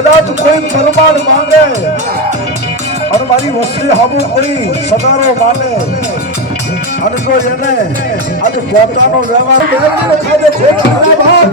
કદાચ કોઈ પરમાણ માંગે અને મારી વસ્તી હાબુ કોઈ સદારો માને અને તો એને આજે પોતાનો વ્યવહાર ખાધે ખોટ ખરાબ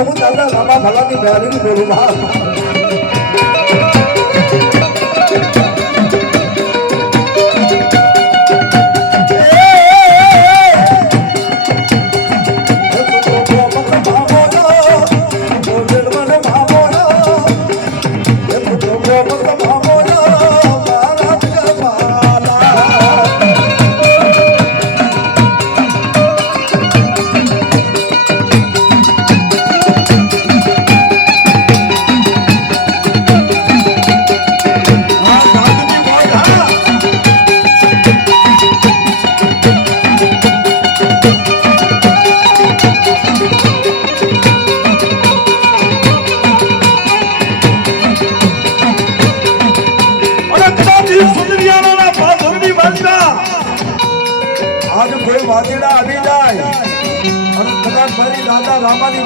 હું દાદા લાંબા ભલાની બહેરી બોલું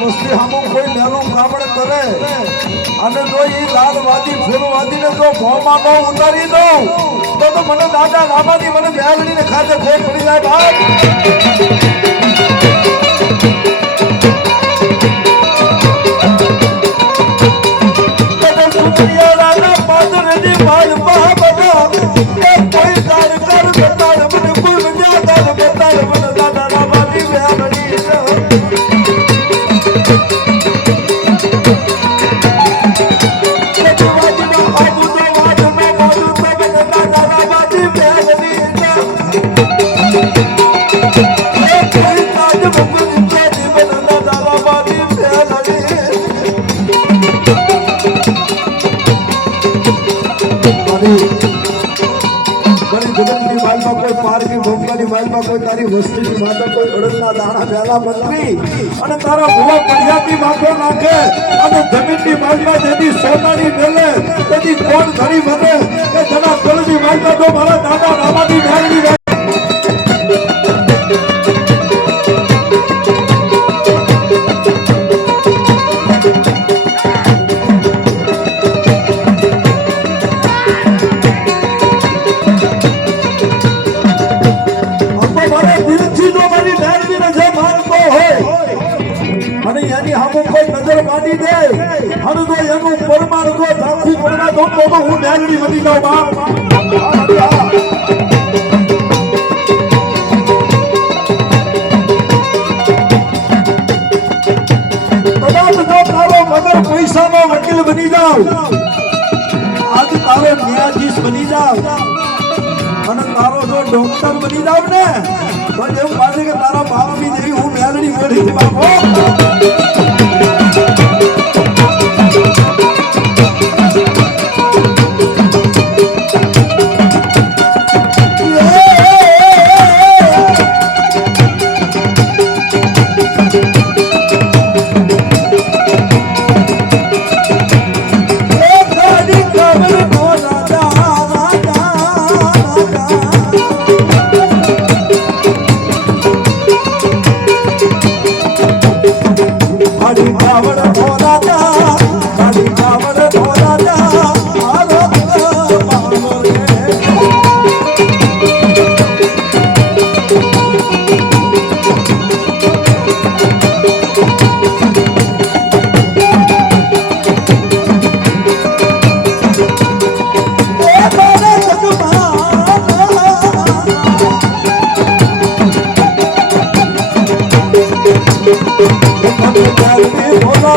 વસ્તી સામુ કોઈ મેલું બ્રાહ્મણ કરે અને જો એ લાલવાદી ફૂલવાદી ને જો ભોમાં ન ઉતારી દઉં તો મને દાદા રામાની મને બેલડી ને ખાતે ખોટ પડી જાય ભાઈ કોઈ તારી વસ્તીની માથે કોઈ અડદના દાણા પહેલા મંત્રી અને તારા ભૂવા પંજાબી માથો નાખે અને જમીનની માલમાં જેથી સોનાની મેલે તેથી કોણ ધરી વધે કે જેના તળની માલમાં તો મારા દાદા રામાની મેળવી પરમાણુ તો ઝાંખું પડવા દો તો હું ડાયરી વધી જાઉં બાપ કદાચ જો તારો મગર પૈસાનો વકીલ બની જાવ આજ તારો ન્યાયાધીશ બની જાવ અને તારો જો ડોક્ટર બની જાવ ને તો એવું લાગે કે તારા બાપની જેવી હું મેલડી બોલી છે બાપો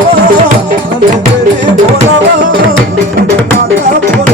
બોલાવા અને દેવી બોલાવા માતા બોલાવા